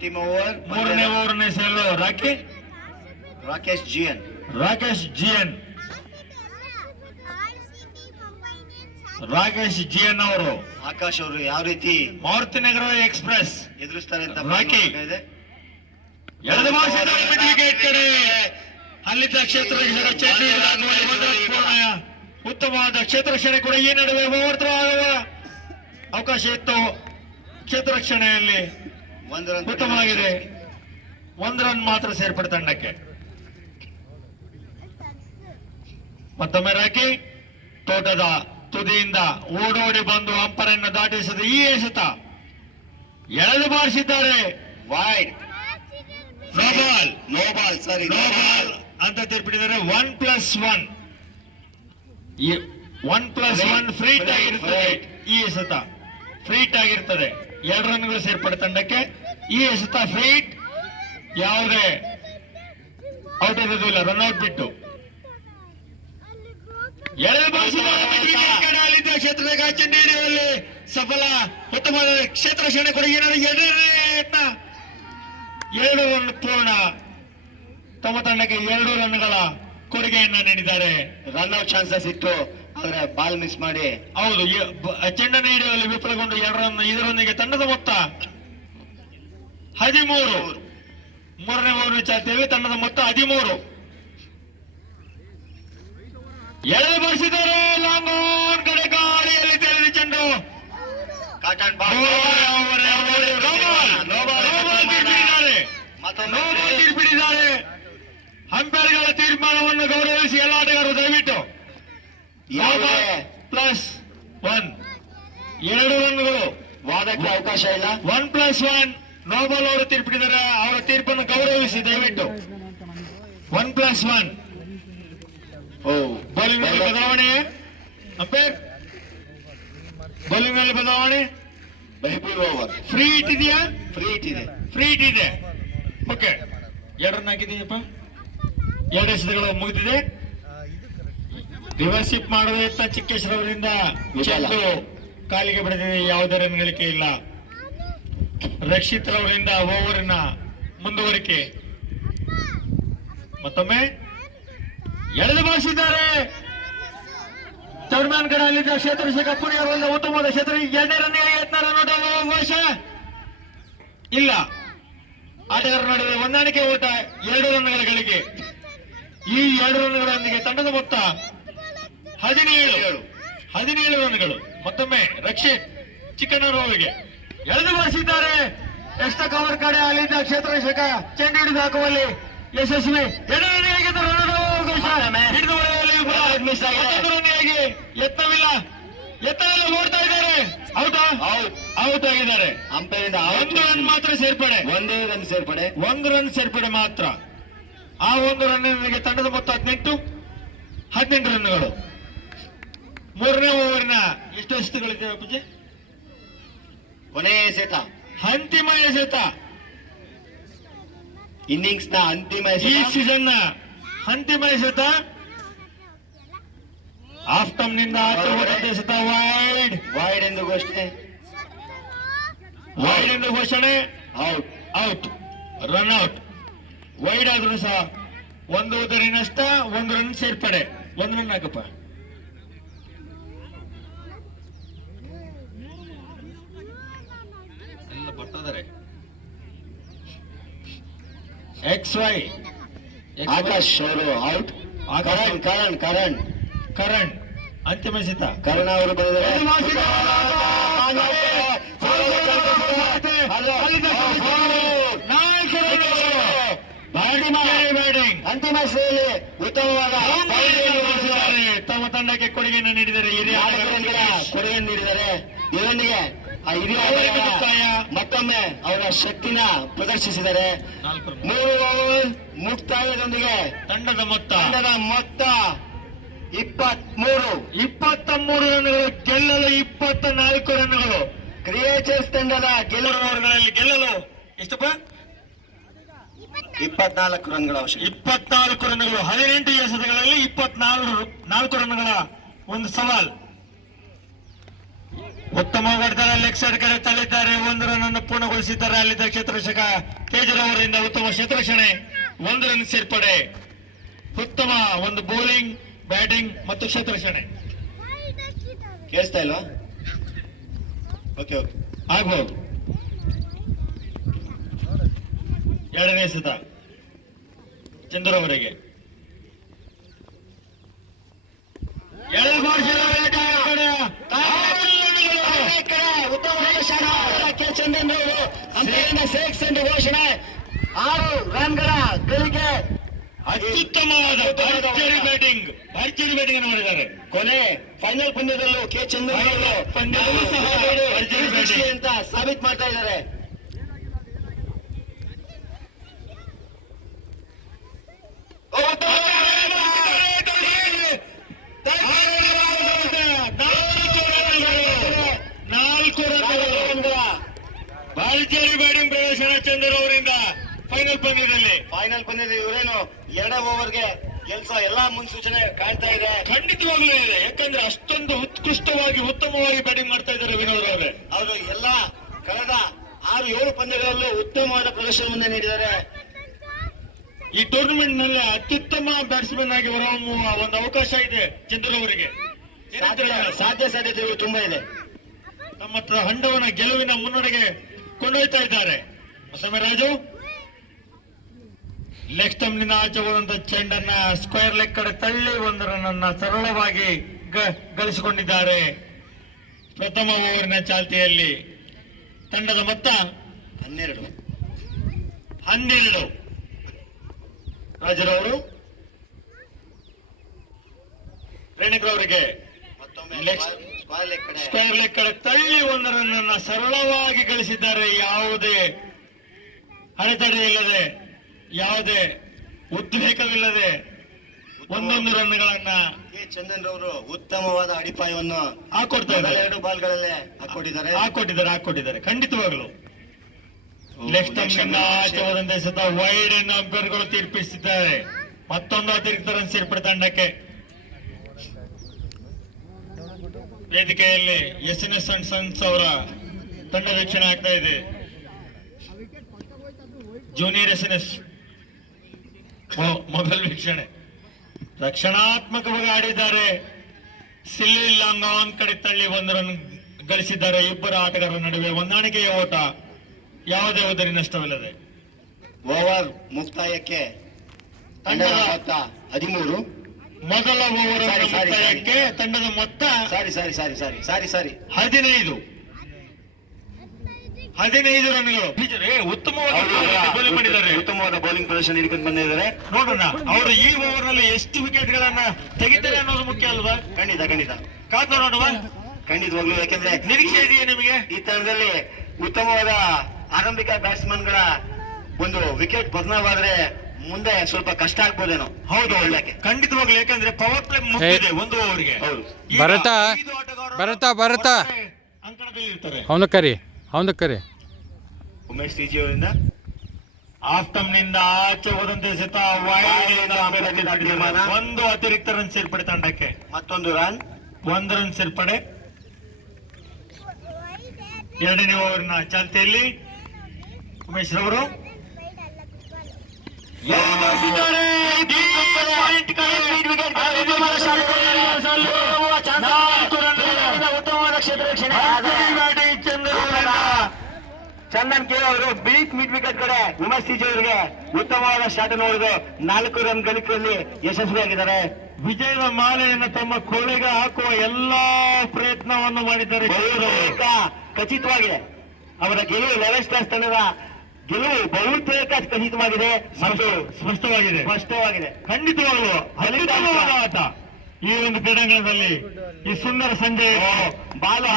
ಅಂತಿಮ ಓವರ್. ಮೂರನೇ ಓವರ್ನ ಸೆಲ್ಲು ರಾಕೇಶ್ ಜಿಎನ್. ರಾಕೇಶ್ ಜಿಎನ್ ಅವರು. ಆಕಾಶ್ ಅವರು ಯಾವ ರೀತಿ ಮಾರುತಿನಗರ ಎಕ್ಸ್ಪ್ರೆಸ್ ಎದುರಿಸ್ತಾರೆ ಅಂತ ರಾಕಿ ಎಳೆದು ಬಾರಿಸಿದ್ದಾರೆ ಮಿಡ್ ವಿಕೆಟ್ ಕಡೆ. ಅಲ್ಲಿದ್ದ ಕ್ಷೇತ್ರ ಉತ್ತಮವಾದ ಕ್ಷೇತ್ರ ರಕ್ಷಣೆ ಕೂಡ ಈ ನಡುವೆ ಓವರ್ ಆಗುವ ಅವಕಾಶ ಇತ್ತು. ಕ್ಷೇತ್ರ ರಕ್ಷಣೆಯಲ್ಲಿ ಉತ್ತಮವಾಗಿದೆ. 1 ರನ್ ಮಾತ್ರ ಸೇರ್ಪಡೆ ತಂಡಕ್ಕೆ. ಮತ್ತೊಮ್ಮೆ ರಾಕಿ ತೋಟದ ತುದಿಯಿಂದ ಓಡೋಡಿ ಬಂದು ಅಂಪರನ್ನು ದಾಟಿಸಿದ ಈ ಎಸೆತ ಎಳೆದು ಬಾರಿಸಿದ್ದಾರೆ. ವೈಡ್ ನೋ ಬಾಲ್ ಸರಿ ಅಂತ ತೀರ್ಪಿಟ್ಟಿದ್ದಾರೆ. 1+1 ಫ್ರೀಟ್ ಆಗಿರುತ್ತದೆ. ಈ ಎಸೆತ ಫ್ರೀಟ್ ಆಗಿರ್ತದೆ. 2 ರನ್ಗಳು ಸೇರ್ಪಡೆ ತಂಡಕ್ಕೆ. ಈ ಎಸೆತ ಫ್ರೀಟ್, ಯಾವುದೇ ಔಟ್ ಇರೋದಿಲ್ಲ, ರನ್ಔಟ್ ಬಿಟ್ಟು ಎಳೆದು ಬಾರಿಸಿದ ಕ್ಷೇತ್ರದ ಚೆಂಡು ಹಿಡಿಯುವಲ್ಲಿ ಸಫಲ. ಉತ್ತಮವಾದ ಕ್ಷೇತ್ರ ರಕ್ಷಣೆ ಕೂಡ ಏನಾದ್ರು 2 ರನ್ ಪೂರ್ಣ. ತಮ್ಮ ತಂಡಕ್ಕೆ 2 ರನ್ಗಳ ಕೊಡುಗೆಯನ್ನ ನೀಡಿದ್ದಾರೆ. ರನ್ಔಟ್ ಚಾನ್ಸಸ್ ಇತ್ತು, ಆದ್ರೆ ಬಾಲ್ ಮಿಸ್ ಮಾಡಿ. ಹೌದು, ಚೆಂಡನ್ನು ಹಿಡಿಯುವಲ್ಲಿ ವಿಫಲಗೊಂಡು 2 ರನ್. ಇದರೊಂದಿಗೆ ತಂಡದ ಮೊತ್ತ 13. ಮೂರನೇ ಓವರ್ ಚಾಲ್ತಿಯಲ್ಲಿ ತಂಡದ ಮೊತ್ತ 13. ಎಳೆದು ಬಾರಿಸಿದ್ದಾರೆ. ಲಾಂಗ್ ಆನ್ ಕಡೆ ಗಾಳಿಯಲ್ಲಿ ತೆರೆದ ಚೆಂಡು. Cotton ball ತೀರ್ಪಿಡಿದ್ದಾರೆ. ಅಂಪೈರ್ಗಳ ತೀರ್ಮಾನವನ್ನು ಗೌರವಿಸಿ ಎಲ್ಲ ಆಟಗಾರರು ದಯವಿಟ್ಟು +1 2 ರನ್ಗಳು ವಾದಕ್ಕೆ ಅವಕಾಶ ಇಲ್ಲ. 1+1 ನೋಬಲ್ ಅವರು ತೀರ್ಪಿಡಿದ್ದಾರೆ. ಅವರ ತೀರ್ಪನ್ನು ಗೌರವಿಸಿ ದಯವಿಟ್ಟು 1+1. ಬೌಲಿಂಗ್ ನಲ್ಲಿ ಬದಲಾವಣೆ. ಅಂಪೈರ್ ಬೌಲಿಂಗ್ ನಲ್ಲಿ ಬದಲಾವಣೆ. ಓವರ್ ಫ್ರೀ ಇಟ್ಟಿದೆಯಾ? ಫ್ರೀ ಇದೆ. ಓಕೆ, 2 ರನ್ ಹಾಕಿದೀಯಪ್ಪ. 2 ಎಸೆತಗಳು ಮುಗಿದಿದೆ. ರಿವರ್ಸ್ ಶಿಪ್ ಮಾಡುವ ಚಿಕ್ಕೇಶ್ವರ ಅವರಿಂದ ಚೆಂಡು ಕಾಲಿಗೆ ಬಡಿದಿದೆ. ಯಾವುದೇ ರನ್ ಗಳಿಕೆ ಇಲ್ಲ. ರಕ್ಷಿತ್ ರವರಿಂದ ಓವರಿನ ಮುಂದುವರಿಕೆ. ಮತ್ತೊಮ್ಮೆ ಎಳೆದು ಬಾರಿಸಿದ್ದಾರೆ. ತರ್ಮ್ಯಾನ್ ಕಡೆ ಅಲ್ಲಿದ್ದ ಕ್ಷೇತ್ರ ರಕ್ಷಕ ಪುಣಿಯವರಿಂದ ಉತ್ತಮವಾದ ಕ್ಷೇತ್ರ. 2ನೇ ರನ್ನಿಗೆ ಅವಕಾಶ ಇಲ್ಲ. ಆಟಗಾರರ ನಡುವೆ ಹೊಂದಾಣಿಕೆ ಓಟ. 2 ರನ್ಗಳ ಗಳಿಕೆ. ಈ 2 ರನ್ಗಳೊಂದಿಗೆ ತಂಡದ ಮೊತ್ತ 17 ರನ್ಗಳು. ಮತ್ತೊಮ್ಮೆ ರಕ್ಷಿತ್ ಚಿಕ್ಕಣ್ಣರವರಿಗೆ ಎಳೆದು ಬಾರಿಸಿದ್ದಾರೆ. ಎಷ್ಟ ಕವರ್ ಕಡೆ ಅಲ್ಲಿದ್ದ ಕ್ಷೇತ್ರ ರಕ್ಷಕ ಚೆಂಡು ಹಿಡಿದು ಹಾಕುವಲ್ಲಿ ಯಶಸ್ವಿ. 2 ರನ್ನಿಗೆ ಯತ್ನವಿಲ್ಲ. ಓಡ್ತಾ ಇದ್ದಾರೆ. ಔಟ್ ಆಗಿದ್ದಾರೆ. ಅಂಪೈರ್ 1 ರನ್ ಮಾತ್ರ ಸೇರ್ಪಡೆ. 1 ರನ್ ಸೇರ್ಪಡೆ ಮಾತ್ರ. ಆ 1 ರನ್ನಿಗೆ ತಂಡದ ಮೊತ್ತ 18 ರನ್ಗಳು. ಮೂರನೇ ಓವರಿನ ಎಷ್ಟು ಎಸೆತಗಳಿದ್ದಾವೆ ಅಪ್ಪಜಿ? ಕೊನೆಯ ಎಸೆತ, ಅಂತಿಮ ಎಸೆತ, ಇನ್ನಿಂಗ್ಸ್ ನ ಅಂತಿಮ ಈ ಸೀಸನ್ ನ ಅಂತಿಮ ಎಸೆತ. ಆಫ್ ಟಮ್ ನಿಂದ ಎಸೆತ ವೈಡ್ ಎಂದು ಘೋಷಣೆ. Out, run out. ವೈಡ್ ಆದ್ರೂ ಸಹ 1 ಉದರಿ ನಷ್ಟ, 1 ರನ್ ಸೇರ್ಪಡೆ. 1 ರನ್ ಹಾಕಪ್ಪ. ಎಲ್ಲ ಬರ್ತದರೆ. XY ಆಕಾಶ್ ಅವರು ಔಟ್. ಕರಣ್ ಅಂತಿಮ ಎಸೆತ. ಕರ್ಣ ಅವರು ಬಂದಿದ್ದಾರೆ. ಬ್ಯಾಟಿಂಗ್ ಅಂತಿಮ ಶ್ರೇಯಲ್ಲಿ ಉತ್ತಮವಾದ ತಮ್ಮ ತಂಡಕ್ಕೆ ಕೊಡುಗೆಯನ್ನು ನೀಡಿದರೆ. ಕೊಡುಗೆ ನೀಡಿದರೆ. ಇದರೊಂದಿಗೆ ಮತ್ತೊಮ್ಮೆ ಅವರ ಶಕ್ತಿನ ಪ್ರದರ್ಶಿಸಿದರೆ. 3 ಓವರ್ ಮುಕ್ತಾಯದೊಂದಿಗೆ ತಂಡದ ಮೊತ್ತ 23 ರನ್ಗಳು. ಗೆಲ್ಲಲು 24 ರನ್ಗಳು. ಕ್ರಿಯೇಚರ್ಸ್ ತಂಡದ ಓವರ್ಗಳಲ್ಲಿ ಗೆಲ್ಲಲು ಎಷ್ಟಪ್ಪ? 24 ರನ್ಗಳ ಅವಶ್ಯಕ. 24 ರನ್ಗಳು. 18 ಎಸೆತಗಳಲ್ಲಿ 24 ರನ್ಗಳ ಒಂದು ಸವಾಲ್. ಉತ್ತಮ ಹೊಡೆತದ ಲೆಗ್ ಸೈಡ್ ಕಡೆ ತಳ್ಳಿದ್ದಾರೆ. 1 ರನ್ ಅನ್ನು ಪೂರ್ಣಗೊಳಿಸಿದ್ದಾರೆ. ಅಲ್ಲಿದ್ದ ಕ್ಷೇತ್ರರಕ್ಷಕ ತೇಜರ್ ಅವರಿಂದ ಉತ್ತಮ ಕ್ಷೇತ್ರರಕ್ಷಣೆ, 1 ರನ್ ಸೇರ್ಪಡೆ. ಉತ್ತಮ ಒಂದು ಬೌಲಿಂಗ್, ಬ್ಯಾಟಿಂಗ್ ಮತ್ತು ಕ್ಷೇತ್ರರಕ್ಷಣೆ ಕೇಳಿಸ್ತಾ ಇಲ್ವಾ? ಓಕೆ ಓಕೆ, ಆಗ್ಬಹುದು. 2ನೇ ಎಸೆತ ಚಂದ್ರ ಅವರಿಗೆ. ಚಂದನ್ ಅವರು ಅಂಪೈರಿಂದ 6 ಎಂದು ಘೋಷಣೆ. 6 ರನ್ಗಳ ಗಳಿಕೆ. ಅತ್ಯುತ್ತಮವಾದ ಭರ್ಜರಿ ಬ್ಯಾಟಿಂಗ್ ಅನ್ನು ಮಾಡಿದ್ದಾರೆ. ಕೊನೆ ಫೈನಲ್ ಪಂದ್ಯದಲ್ಲೂ ಕೆ ಚಂದನ್ ಅವರು ಪಂದ್ಯದಲ್ಲೂ ಸಹ ಭರ್ಜರಿ ಬ್ಯಾಟಿಂಗ್ ಅಂತ ಸಾಬೀತು ಮಾಡ್ತಾ ಇದ್ದಾರೆ. ಭರ್ಜರಿ ಬ್ಯಾಟಿಂಗ್ ಪ್ರದರ್ಶನ ಚಂದ್ರ ಅವರಿಂದ ಫೈನಲ್ ಪಂದ್ಯದಲ್ಲಿ ಇವರೇನು 2 ಓವರ್ಗೆ ಕೆಲಸ ಎಲ್ಲಾ ಮುನ್ಸೂಚನೆ ಕಾಣ್ತಾ ಇದೆ. ಖಂಡಿತವಾಗ್ಲೂ ಇದೆ, ಯಾಕಂದ್ರೆ ಅಷ್ಟೊಂದು ಉತ್ಕೃಷ್ಟವಾಗಿ ಉತ್ತಮವಾಗಿ ಬ್ಯಾಟಿಂಗ್ ಮಾಡ್ತಾ ಇದ್ದಾರೆ ವಿನೋದ್ ಅವರೇ. ಅವರು ಎಲ್ಲ ಕಳೆದ 6-7 ಪಂದ್ಯಗಳಲ್ಲೂ ಉತ್ತಮವಾದ ಪ್ರದರ್ಶನವನ್ನೇ ನೀಡಿದ್ದಾರೆ. ಈ ಟೂರ್ನಮೆಂಟ್ ನಲ್ಲಿ ಅತ್ಯುತ್ತಮ ಬ್ಯಾಟ್ಸ್ಮನ್ ಆಗಿ ಹೊರಹೊಮ್ಮುವ ಒಂದು ಅವಕಾಶ ಇದೆ ಚಂದ್ರ ಅವರಿಗೆ. ಸಾಧ್ಯತೆಗಳು ತುಂಬಾ ಇದೆ. ತಮ್ಮ ತಂಡವನ್ನ ಗೆಲುವಿನ ಮುನ್ನಡೆಗೆ ಕೊಂಡೊಯ್ತಾ ಇದ್ದಾರೆ. ಮತ್ತೊಮ್ಮೆ ರಾಜು ಲೆಗ್ ಸ್ಟಂಪ್ ನಿಂದ ಆಚೆ ಹೋದಂತ ಚೆಂಡನ್ನ ಸ್ಕ್ವೇರ್ ಲೆಗ್ ಕಡೆ ತಳ್ಳಿ 1 ರನ್ ಅನ್ನ ಸರಳವಾಗಿ ಗಳಿಸಿಕೊಂಡಿದ್ದಾರೆ. ಪ್ರಥಮ ಓವರಿನ ಚಾಲ್ತಿಯಲ್ಲಿ ತಂಡದ ಮೊತ್ತ 12. ರಾಜರವರು ರೇಣುಕರವರಿಗೆ ಸ್ಕ್ವೇರ್ ಲೆಗ್ ಕಡೆ ತಳ್ಳಿ 1 ರನ್ ಅನ್ನ ಸರಳವಾಗಿ ಗಳಿಸಿದ್ದಾರೆ. ಯಾವುದೇ ಅಡೆತಡೆ ಇಲ್ಲದೆ, ಯಾವುದೇ ಉದ್ರೇಕವಿಲ್ಲದೆ 1 ರನ್ಗಳನ್ನ ಕೆ ಚಂದನ್ ರವರು ಉತ್ತಮವಾದ ಅಡಿಪಾಯವನ್ನು ಹಾಕೊಡ್ತಾ ಇದ್ದಾರೆ. 2 ಬಾಲ್ಗಳಲ್ಲೇ ಹಾಕೊಟ್ಟಿದ್ದಾರೆ ಖಂಡಿತವಾಗ್ಲು. ಲೆಗ್ ಸ್ಟಂಪ್ ನಿಂದ ಆಚೆ ಹೋದಂತೆ ಸತ ವೈಡ್ ಅನ್ನು ಅಂಪೈರ್ಗಳು ತೀರ್ಪಿಸಿದ್ದಾರೆ. ಮತ್ತೊಂದು ಅತಿರಿಕ್ತ ರನ್ ಸೇರ್ಪಡೆ ತಂಡಕ್ಕೆ. ವೇದಿಕೆಯಲ್ಲಿ SNS ಅಂಡ್ ಸನ್ಸ್ ಅವರ ತಂಡ ವೀಕ್ಷಣೆ ಆಗ್ತಾ ಇದೆ. ಜೂನಿಯರ್ SNS ಮೊಬೈಲ್ ವೀಕ್ಷಣೆ. ರಕ್ಷಣಾತ್ಮಕವಾಗಿ ಆಡಿದ್ದಾರೆ. ಸಿಲ್ಲಿ ಲಾಂಗ್ ಆನ್ ಕಡೆ ತಳ್ಳಿ 1 ರನ್ ಗಳಿಸಿದ್ದಾರೆ. ಇಬ್ಬರು ಆಟಗಾರರ ನಡುವೆ ಹೊಂದಾಣಿಕೆಯ ಓಟ, ಯಾವುದೇ ಉದರಿ ನಷ್ಟವಿಲ್ಲದೆ. ಓವರ್ ಮುಕ್ತಾಯಕ್ಕೆ ತಂಡದ ಮೊತ್ತ 13. ಮೊದಲ ಓವರ್ ಮುಕ್ತಾಯಕ್ಕೆ ತಂಡದ ಮೊತ್ತ 15 ರನ್ಗಳು. ಉತ್ತಮವಾದ ಮಾಡಿದ್ದಾರೆ. ಉತ್ತಮವಾದ ಬೌಲಿಂಗ್ ಪ್ರದರ್ಶನ ನೀಡಿಕೊಂಡು ಬಂದಿದ್ದಾರೆ. ನೋಡೋಣ ಅವರು ಈ ಓವರ್ ನಲ್ಲಿ ಎಷ್ಟು ವಿಕೆಟ್ ಗಳನ್ನ ತೆಗಿತಾರೆ ಅನ್ನೋದು ಮುಖ್ಯ ಅಲ್ವಾ? ಖಂಡಿತ ಕಾದು ನೋಡುವ. ಖಂಡಿತವಾಗ್ಲು, ಯಾಕೆಂದ್ರೆ ನಿರೀಕ್ಷೆ ಇದೆಯಾ ನಿಮಗೆ? ಈ ತರದಲ್ಲಿ ಉತ್ತಮವಾದ ಆರಂಭಿಕ ಬ್ಯಾಟ್ಸ್ಮನ್ ಗಳ ಒಂದು ವಿಕೆಟ್ ಬದಲಾವಾದ್ರೆ ಮುಂದೆ ಸ್ವಲ್ಪ ಕಷ್ಟ ಆಗ್ಬೋದೇನೋ. ಹೌದು, ಖಂಡಿತವಾಗ್ಲು. ಯಾಕಂದ್ರೆ ಪವರ್ ಪ್ಲೇ ಮುಗಿದಿದೆ 1 ಓವರ್ಗೆ. ಭರತ ಅಂಕಣದಲ್ಲಿ ಇರ್ತಾರೆ. ಅವನು ಕರಿ ಉಮೇಶ್ ಟಿಜಿ ಅವರಿಂದ ಆಫ್ ಸ್ಟಂಪ್ ನಿಂದ ಆಚೆ ಹೋದಂತೆ ಸತ ಒಂದು ಅತಿರಿಕ್ತ ರನ್ ಸೇರ್ಪಡೆ ತಂಡಕ್ಕೆ. ಮತ್ತೊಂದು ರನ್, 1 ರನ್ ಸೇರ್ಪಡೆ. 2ನೇ ಓವರಿನ ಚಾಲ್ತಿಯಲ್ಲಿ ಉಮೇಶ್ ರವರು ಉತ್ತಮವಾದ ಕ್ಷೇತ್ರ ರಕ್ಷಣೆ. ಚಂದನ್ ಕೆ ಅವರು ಬೀಟ್ ಮಿಡ್ ವಿಕೆಟ್ ಕಡೆ ಉಮೇಶ್ ಟಿಜಿ ಅವರಿಗೆ ಉತ್ತಮವಾದ ಶಾಟ್ ಹೊಡೆದು 4 ರನ್ ಗಳಿಕೆಯಲ್ಲಿ ಯಶಸ್ವಿಯಾಗಿದ್ದಾರೆ. ವಿಜಯದ ಮಾಲೆಯನ್ನು ತಮ್ಮ ಕೋಳಿಗೆ ಹಾಕುವ ಎಲ್ಲಾ ಪ್ರಯತ್ನವನ್ನು ಮಾಡಿದ್ದಾರೆ. ಖಚಿತವಾಗಿದೆ ಅವರ ಗೆಲುವು. 11 ಸ್ಟಾರ್ಸ್ ತಂಡದ ಗೆಲುವು ಬಹುತೇಕ ಖಚಿತವಾಗಿದೆ ಮತ್ತು ಸ್ಪಷ್ಟವಾಗಿದೆ. ಖಂಡಿತವಾಗಲು ಅತ್ಯುತ್ತಮವಾದ ಆಟ ಈ ಒಂದು ಕ್ರೀಡಾಂಗಣದಲ್ಲಿ. ಈ ಸುಂದರ ಸಂಜೆ ಬಾಲು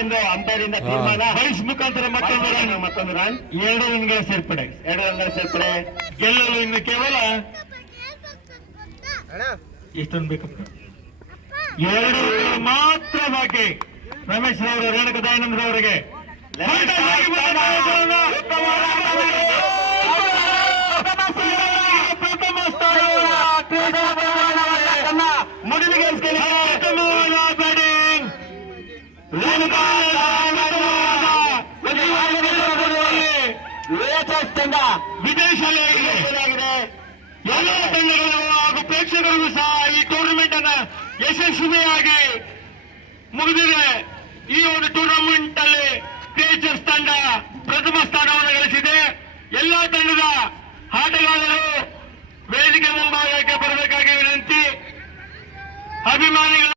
ಎಂದು ಅಂಪೈರಿಂದ ತೀರ್ಮಾನ. ಬೈಸ್ ಮುಖಾಂತರ ಮತ್ತೊಂದು ರನ್, 2 ರನ್ಗಳ ಸೇರ್ಪಡೆ. ಗೆಲ್ಲಲು ಇನ್ನು ಕೇವಲ ಎಷ್ಟೊಂದು ಬೇಕಪ್ಪ? 2 ರನ್ಗಳು ಮಾತ್ರ ಬಾಕಿ. ರಮೇಶ್ ರವರು ರೇಣುಕ ದಯಾನಂದ್ರ ಅವರಿಗೆ ಮುಡಿಲಿಗೆ ತಂಡ ವಿಜಯಶಾಲಿಯಾಗಿದೆ. ಎಲ್ಲ ತಂಡಗಳು ಹಾಗೂ ಪ್ರೇಕ್ಷಕರಿಗೂ ಸಹ ಈ ಟೂರ್ನಮೆಂಟ್ ಅನ್ನ ಯಶಸ್ವಿಯಾಗಿ ಮುಗಿದಿದೆ. ಈ ಒಂದು ಟೂರ್ನಮೆಂಟ್ ಅಲ್ಲಿ ಕ್ರಿಯೇಚರ್ಸ್ ತಂಡ ಪ್ರಥಮ ಸ್ಥಾನವನ್ನು ಗಳಿಸಿದೆ. ಎಲ್ಲಾ ತಂಡದ ಆಟಗಾರರು ವೇದಿಕೆ ಮುಂಭಾಗಕ್ಕೆ ಬರಬೇಕಾಗಿ ವಿನಂತಿ. ಅಭಿಮಾನಿಗಳು